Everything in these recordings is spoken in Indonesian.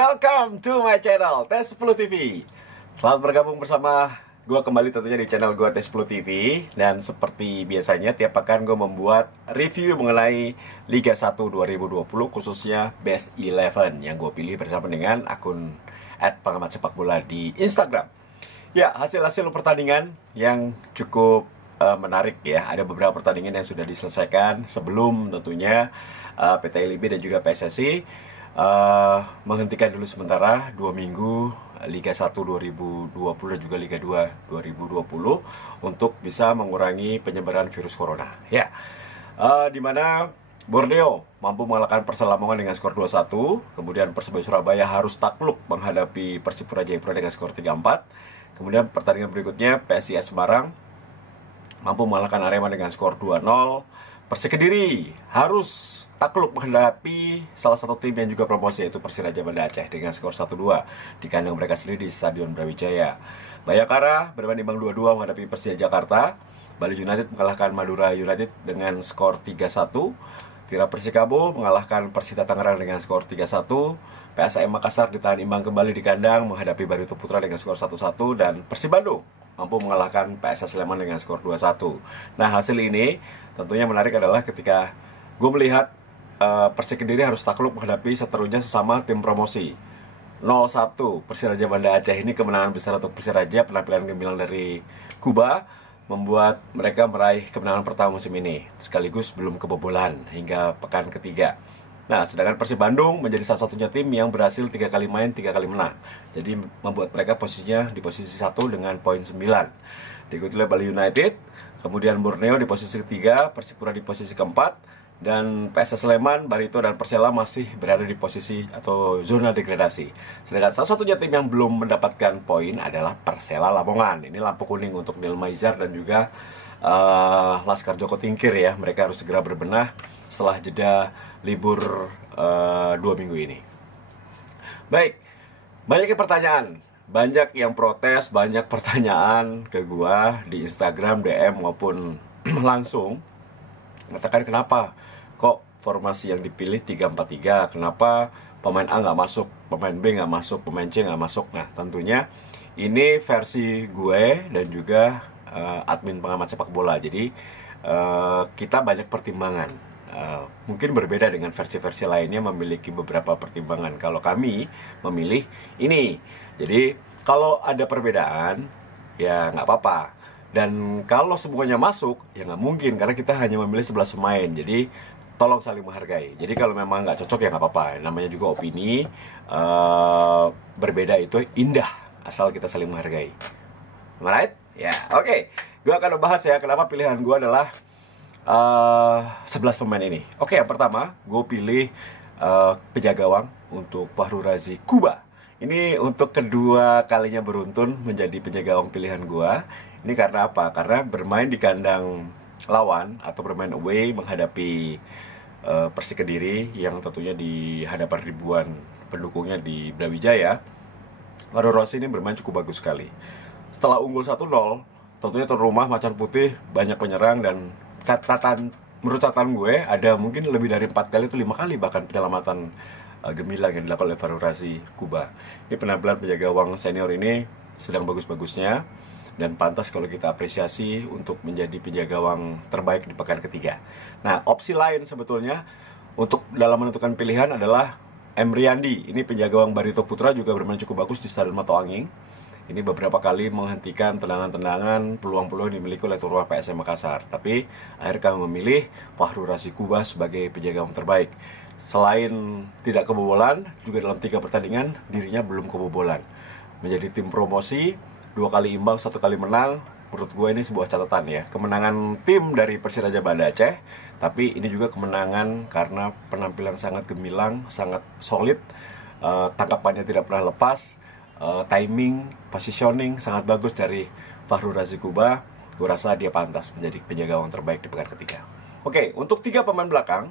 Welcome to my channel T10 TV. Selamat bergabung bersama gue kembali tentunya di channel gue T10 TV. Dan seperti biasanya tiap pekan gue membuat review mengenai Liga 1 2020, khususnya Best 11 yang gue pilih bersama dengan akun @pengamatSepakBola di Instagram. Ya, hasil-hasil pertandingan yang cukup menarik ya. Ada beberapa pertandingan yang sudah diselesaikan sebelum tentunya PT LIB dan juga PSSI menghentikan dulu sementara 2 minggu Liga 1 2020 dan juga Liga 2 2020 untuk bisa mengurangi penyebaran virus corona. Ya, dimana Borneo mampu mengalahkan Persela Lamongan dengan skor 2-1. Kemudian Persebaya Surabaya harus takluk menghadapi Persipura Jayapura dengan skor 3-4. Kemudian pertandingan berikutnya PSIS Semarang mampu mengalahkan Arema dengan skor 2-0. Persik Kediri harus takluk menghadapi salah satu tim yang juga promosi, yaitu Persiraja Banda Aceh dengan skor 1-2 di kandang mereka sendiri di Stadion Brawijaya. Bayangkara bermain imbang 2-2 menghadapi Persija Jakarta. Bali United mengalahkan Madura United dengan skor 3-1. Tira Persikabo mengalahkan Persita Tangerang dengan skor 3-1. PSM Makassar ditahan imbang kembali di kandang menghadapi Barito Putra dengan skor 1-1. Dan Persib Bandung mampu mengalahkan PSS Sleman dengan skor 2-1. Nah, hasil ini tentunya menarik adalah ketika gue melihat Persik Kediri harus takluk menghadapi seterunya sesama tim promosi. 0-1 Persiraja Banda Aceh. Ini kemenangan besar untuk Persiraja. Penampilan gemilang dari Kuba membuat mereka meraih kemenangan pertama musim ini, sekaligus belum kebobolan hingga pekan ketiga. Nah, sedangkan Persib Bandung menjadi salah satunya tim yang berhasil 3 kali main, 3 kali menang. Jadi membuat mereka posisinya di posisi 1 dengan poin 9. Diikuti oleh Bali United, kemudian Borneo di posisi ketiga, Persipura di posisi keempat, dan PSS Sleman, Barito, dan Persela masih berada di posisi atau zona degradasi. Sedangkan salah satunya tim yang belum mendapatkan poin adalah Persela Lamongan. Ini lampu kuning untuk Nil Maizar dan juga Laskar Joko Tingkir ya. Mereka harus segera berbenah setelah jeda libur 2 minggu ini. Baik, banyak pertanyaan, banyak yang protes, banyak pertanyaan ke gua di Instagram, DM maupun langsung. Katakan kenapa kok formasi yang dipilih 3-4-3, kenapa pemain A nggak masuk, pemain B nggak masuk, pemain C nggak masuk. Nah, tentunya ini versi gue dan juga admin pengamat sepak bola. Jadi kita banyak pertimbangan. Mungkin berbeda dengan versi-versi lainnya memiliki beberapa pertimbangan. Kalau kami memilih ini. Jadi kalau ada perbedaan ya nggak apa-apa. Dan kalau semuanya masuk, ya nggak mungkin, karena kita hanya memilih 11 pemain. Jadi tolong saling menghargai. Jadi kalau memang nggak cocok ya nggak apa-apa. Namanya juga opini, berbeda itu indah asal kita saling menghargai. Alright? Ya, oke. Gue akan membahas ya kenapa pilihan gue adalah 11 pemain ini. Oke, yang pertama gue pilih penjaga gawang untuk Fahru Razi Kuba. Ini untuk kedua kalinya beruntun menjadi penjaga gawang pilihan gue. Ini karena apa? Karena bermain di kandang lawan atau bermain away menghadapi Persik Kediri yang tentunya di hadapan ribuan pendukungnya di Brawijaya. Fahru Razi ini bermain cukup bagus sekali. Setelah unggul 1-0, tentunya tuan rumah Macan Putih banyak penyerang, dan menurut catatan gue ada mungkin lebih dari 4 kali atau 5 kali bahkan penyelamatan gemilang yang dilakukan oleh Fahru Razi Kuba. Ini penampilan penjaga gawang senior ini sedang bagus-bagusnya dan pantas kalau kita apresiasi untuk menjadi penjaga gawang terbaik di pekan ketiga. Nah, opsi lain sebetulnya untuk dalam menentukan pilihan adalah Emriandi. Ini penjaga gawang Barito Putra, juga bermain cukup bagus di Stadion Mato Anging. Ini beberapa kali menghentikan tendangan-tendangan, peluang-peluang dimiliki oleh tuan rumah PSM Makassar. Tapi akhirnya kami memilih Fahru Razi Kuba sebagai penjaga gawang terbaik. Selain tidak kebobolan, juga dalam 3 pertandingan dirinya belum kebobolan. Menjadi tim promosi, 2 kali imbang, 1 kali menang. Menurut gue ini sebuah catatan ya. Kemenangan tim dari Persiraja Banda Aceh, tapi ini juga kemenangan karena penampilan sangat gemilang, sangat solid, tangkapannya tidak pernah lepas, timing, positioning sangat bagus dari Fahru Razi Kuba. Gue rasa dia pantas menjadi penjaga gawang terbaik di pekan ketiga. Oke, untuk 3 pemain belakang,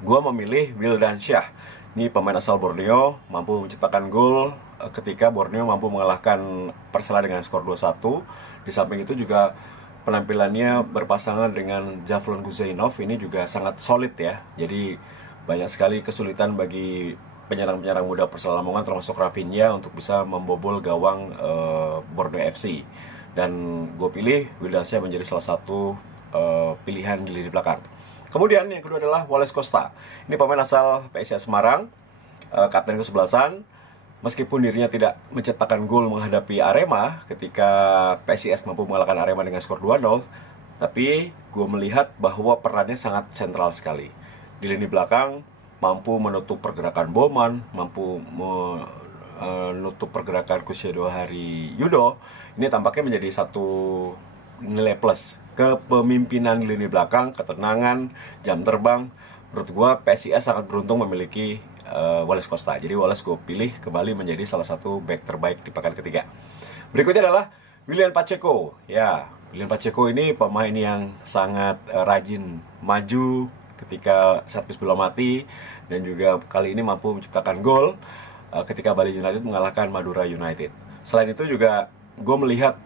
gue memilih Wildansyah. Ini pemain asal Borneo, mampu menciptakan gol ketika Borneo mampu mengalahkan Persela dengan skor 2-1. Di samping itu juga penampilannya berpasangan dengan Javlon Guzainov ini juga sangat solid ya. Jadi banyak sekali kesulitan bagi penyerang-penyerang muda Persela Lamongan termasuk Rafinha untuk bisa membobol gawang Borneo FC. Dan gue pilih Wildansyah menjadi salah satu pilihan di lini belakang. Kemudian yang kedua adalah Wallace Costa. Ini pemain asal PSIS Semarang, kapten kesebelasan. Meskipun dirinya tidak mencetakkan gol menghadapi Arema ketika PSIS mampu mengalahkan Arema dengan skor 2-0, tapi gue melihat bahwa perannya sangat sentral sekali. Di lini belakang mampu menutup pergerakan Bowman, mampu menutup pergerakan Kusyedo Hari Yudo. Ini tampaknya menjadi satu nilai plus. Kepemimpinan di lini belakang, ketenangan, jam terbang. Menurut gue PSIS sangat beruntung memiliki Wallace Costa. Jadi Wallace gue pilih kembali menjadi salah satu back terbaik di pekan ketiga. Berikutnya adalah William Pacheco. Ya, William Pacheco ini pemain yang sangat rajin maju ketika set piece bola mati, dan juga kali ini mampu menciptakan gol ketika Bali United mengalahkan Madura United. Selain itu juga gue melihat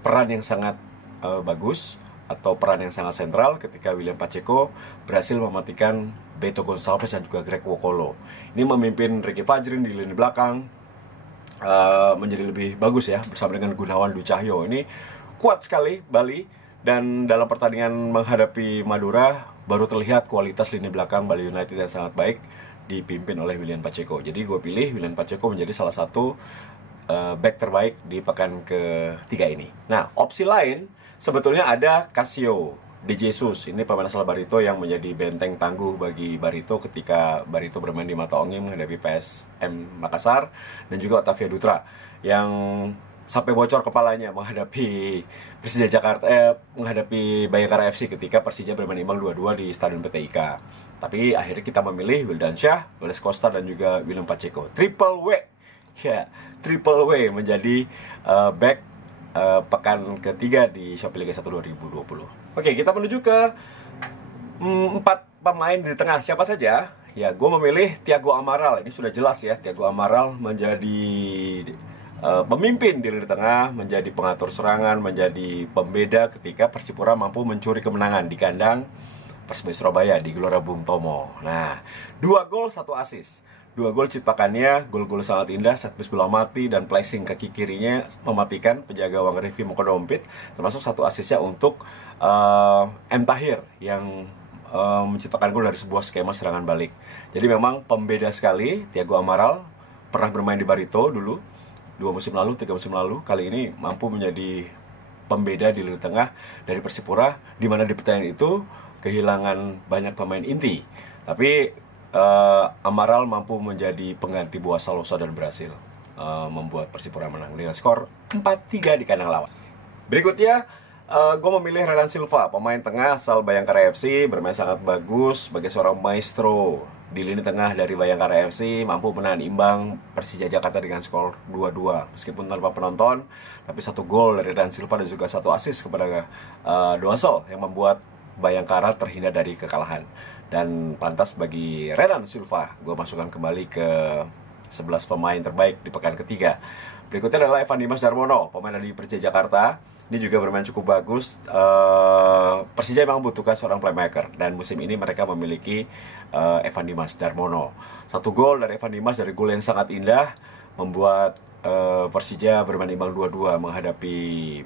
peran yang sangat bagus atau peran yang sangat sentral ketika William Pacheco berhasil mematikan Beto Gonçalves dan juga Greg Wokolo. Ini memimpin Ricky Fajrin di lini belakang menjadi lebih bagus ya, bersama dengan Gunawan Dwi Cahyo. Ini kuat sekali Bali, dan dalam pertandingan menghadapi Madura baru terlihat kualitas lini belakang Bali United yang sangat baik dipimpin oleh William Pacheco. Jadi gue pilih William Pacheco menjadi salah satu back terbaik di pekan ketiga ini. Nah, opsi lain sebetulnya ada Casio De Jesus. Ini pemain asal Barito yang menjadi benteng tangguh bagi Barito ketika Barito bermain di Mata Ongi menghadapi PSM Makassar, dan juga Otavia Dutra yang sampai bocor kepalanya menghadapi Persija Jakarta, menghadapi Bayangkara FC ketika Persija bermain imbang 2-2 di Stadion PT IKA. Tapi akhirnya kita memilih Wildansyah, Wallace Costa, dan juga William Pacheco. Triple W, ya, Triple W menjadi back pekan ketiga di Shopee Liga 1 2020. Oke, kita menuju ke 4 pemain di tengah. Siapa saja? Ya, gue memilih Thiago Amaral. Ini sudah jelas ya, Thiago Amaral menjadi pemimpin di lini tengah, menjadi pengatur serangan, menjadi pembeda ketika Persipura mampu mencuri kemenangan di kandang Persebaya Surabaya di Gelora Bung Tomo. Nah, 2 gol 1 assist. 2 gol ciptakannya, gol-gol sangat indah, set piece bola mati, dan placing kaki kirinya mematikan penjaga gawang Rifki Mokodompit, termasuk 1 asisnya untuk M. Tahir yang menciptakan gol dari sebuah skema serangan balik. Jadi memang pembeda sekali Thiago Amaral, pernah bermain di Barito dulu 2 musim lalu, 3 musim lalu. Kali ini mampu menjadi pembeda di lini tengah dari Persipura, di mana di pertandingan itu kehilangan banyak pemain inti. Tapi Amaral mampu menjadi pengganti Boas Salosa dan berhasil membuat Persipura menang dengan skor 4-3 di kandang lawan. Berikutnya gue memilih Renan Silva, pemain tengah asal Bayangkara FC, bermain sangat bagus sebagai seorang maestro di lini tengah dari Bayangkara FC, mampu menahan imbang Persija Jakarta dengan skor 2-2 meskipun tanpa penonton, tapi 1 gol dari Renan Silva dan juga 1 assist kepada Doaso yang membuat Bayangkara terhindar dari kekalahan. Dan pantas bagi Renan Silva gue masukkan kembali ke 11 pemain terbaik di pekan ketiga. Berikutnya adalah Evan Dimas Darmono, pemain dari Persija Jakarta. Ini juga bermain cukup bagus. Persija memang membutuhkan seorang playmaker, dan musim ini mereka memiliki Evan Dimas Darmono. 1 gol dari Evan Dimas dari gol yang sangat indah membuat Persija bermain imbang 2-2 menghadapi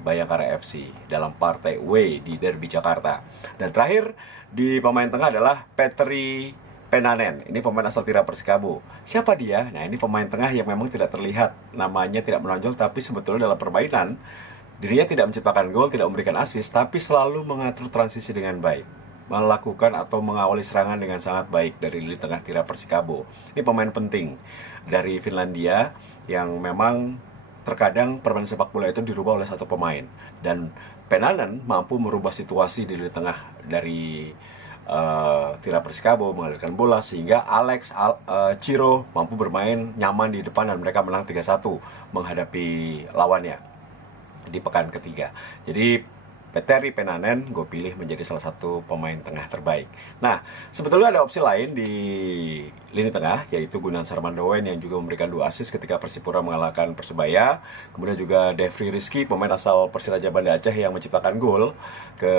Bayangkara FC dalam partai away di Derby Jakarta. Dan terakhir di pemain tengah adalah Petri Penanen. Ini pemain asal Tira Persikabo. Siapa dia? Nah, ini pemain tengah yang memang tidak terlihat, namanya tidak menonjol, tapi sebetulnya dalam permainan dirinya tidak menciptakan gol, tidak memberikan assist, tapi selalu mengatur transisi dengan baik, melakukan atau mengawali serangan dengan sangat baik dari lini tengah Tira Persikabo. Ini pemain penting dari Finlandia yang memang terkadang permainan sepak bola itu dirubah oleh satu pemain, dan Penanen mampu merubah situasi di lini tengah dari Tira Persikabo, mengalirkan bola sehingga Alex Ciro mampu bermain nyaman di depan, dan mereka menang 3-1 menghadapi lawannya di pekan ketiga. Jadi Petri Penanen gue pilih menjadi salah satu pemain tengah terbaik. Nah, sebetulnya ada opsi lain di lini tengah, yaitu Gunan Sarmandowen yang juga memberikan 2 assist ketika Persipura mengalahkan Persebaya. Kemudian juga Devri Rizky, pemain asal Persiraja Banda Aceh yang menciptakan gol ke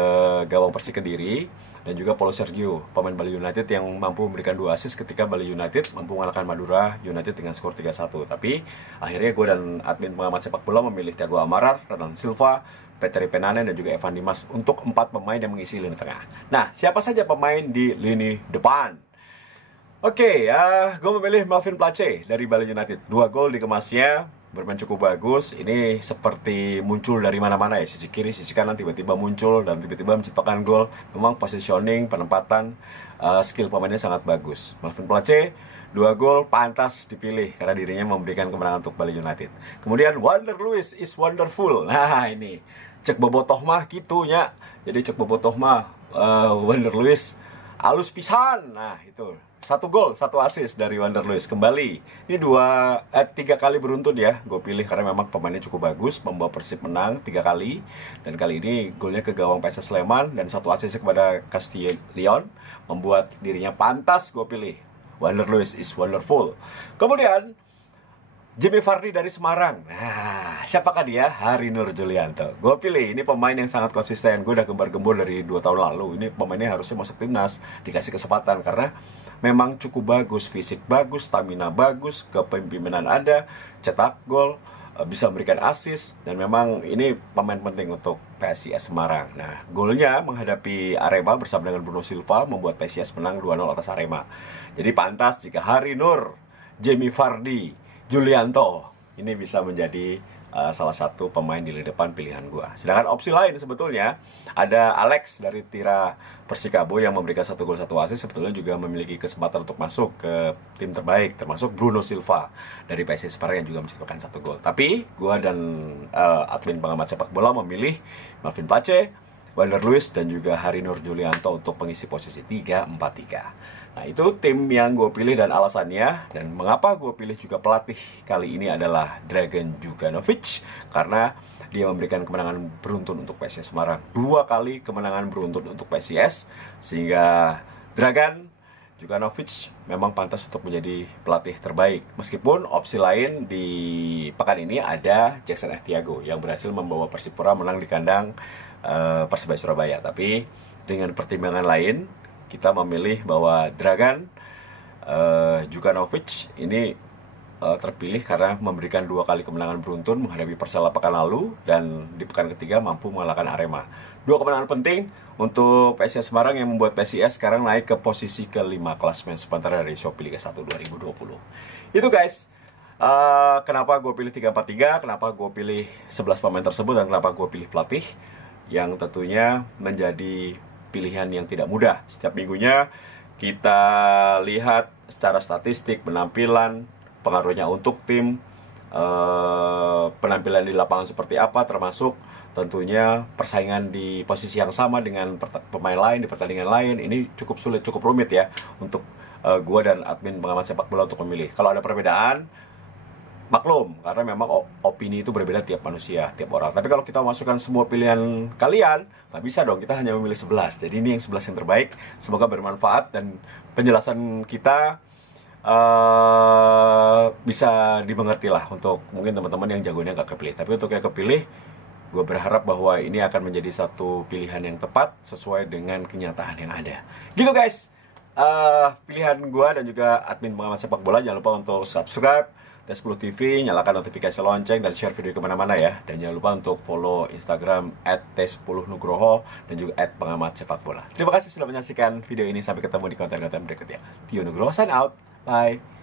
gawang Persik Kediri. dan juga Paulo Sergio, pemain Bali United yang mampu memberikan 2 assist ketika Bali United mampu mengalahkan Madura United dengan skor 3-1. Tapi akhirnya gue dan admin pengamat sepak bola memilih Thiago Amaral, Renan Silva, Petri Penanen, dan juga Evan Dimas untuk 4 pemain yang mengisi lini tengah. Nah, siapa saja pemain di lini depan? Oke, gue memilih Melvin Place dari Bali United. 2 gol dikemasnya, bermain cukup bagus. Ini seperti muncul dari mana-mana ya, sisi kiri, sisi kanan, tiba-tiba muncul dan tiba-tiba menciptakan gol. Memang positioning, penempatan, skill pemainnya sangat bagus. Melvin Place 2 gol pantas dipilih karena dirinya memberikan kemenangan untuk Bali United. Kemudian Wander Luiz is wonderful. Nah, ini cek bobotoh mah gitunya. Jadi cek bobotoh mah Wander Luiz alus pisan. Nah, itu 1 gol, 1 assist dari Wander Luiz. Kembali, ini 3 kali beruntun ya gue pilih karena memang pemainnya cukup bagus, membawa Persib menang 3 kali. Dan kali ini golnya ke gawang PSS Sleman dan 1 assist kepada Castilla Leon, membuat dirinya pantas gue pilih. Wander Luiz is wonderful. Kemudian Jimmy Vardy dari Semarang. Nah, siapakah dia? Hari Nur Julianto. Gue pilih, ini pemain yang sangat konsisten. Gue udah gembar-gembor dari 2 tahun lalu. Ini pemainnya harusnya masuk timnas, dikasih kesempatan karena memang cukup bagus, fisik bagus, stamina bagus, kepemimpinan ada, cetak gol, bisa memberikan assist, dan memang ini pemain penting untuk PSIS Semarang. Nah, golnya menghadapi Arema bersama dengan Bruno Silva membuat PSIS menang 2-0 atas Arema. Jadi pantas jika Hari Nur, Jamie Vardy, Julianto ini bisa menjadi salah satu pemain di lini depan pilihan gue. Sedangkan opsi lain sebetulnya ada Alex dari Tira Persikabo yang memberikan 1 gol 1 assist, sebetulnya juga memiliki kesempatan untuk masuk ke tim terbaik, termasuk Bruno Silva dari PSIS Semarang yang juga menciptakan 1 gol. Tapi gue dan admin pengamat sepak bola memilih Melvin Place, Wander Luiz, dan juga Hari Nur Julianto untuk pengisi posisi 3-4-3. Nah, itu tim yang gue pilih dan alasannya. Dan mengapa gue pilih juga pelatih kali ini adalah Dragan Jukanovic, karena dia memberikan kemenangan beruntun untuk PSIS Semarang. 2 kali kemenangan beruntun untuk PSIS, sehingga Dragan Jukanovic memang pantas untuk menjadi pelatih terbaik. Meskipun opsi lain di pekan ini ada Jackson Etiago yang berhasil membawa Persipura menang di kandang Persebaya Surabaya. Tapi dengan pertimbangan lain, kita memilih bahwa Dragan Jukanovic ini terpilih karena memberikan 2 kali kemenangan beruntun menghadapi Persela pekan lalu, dan di pekan ketiga mampu mengalahkan Arema. 2 kemenangan penting untuk PSIS Semarang yang membuat PSIS sekarang naik ke posisi ke-5 klasemen sementara dari Shopee Liga 1 2020. Itu guys, kenapa gue pilih 3-4-3, kenapa gue pilih 11 pemain tersebut, dan kenapa gue pilih pelatih yang tentunya menjadi pilihan yang tidak mudah. Setiap minggunya kita lihat secara statistik penampilan, pengaruhnya untuk tim, penampilan di lapangan seperti apa, termasuk tentunya persaingan di posisi yang sama dengan pemain lain di pertandingan lain. Ini cukup sulit, cukup rumit ya untuk gue dan admin pengamat sepak bola untuk memilih. Kalau ada perbedaan, maklum, karena memang opini itu berbeda tiap manusia, tiap orang. Tapi kalau kita masukkan semua pilihan kalian, nggak bisa dong, kita hanya memilih 11. Jadi ini yang 11 yang terbaik. Semoga bermanfaat dan penjelasan kita bisa dimengerti lah untuk mungkin teman-teman yang jagonya nggak kepilih. Tapi untuk yang kepilih, gue berharap bahwa ini akan menjadi satu pilihan yang tepat sesuai dengan kenyataan yang ada. Gitu guys, pilihan gue dan juga admin pengamat sepak bola. Jangan lupa untuk subscribe Tes10 TV, nyalakan notifikasi lonceng, dan share video kemana-mana ya. Dan jangan lupa untuk follow Instagram @Tes10Nugroho dan juga @pengamat sepak bola. Terima kasih sudah menyaksikan video ini. Sampai ketemu di konten-konten berikutnya. Tio Nugroho sign out. Bye.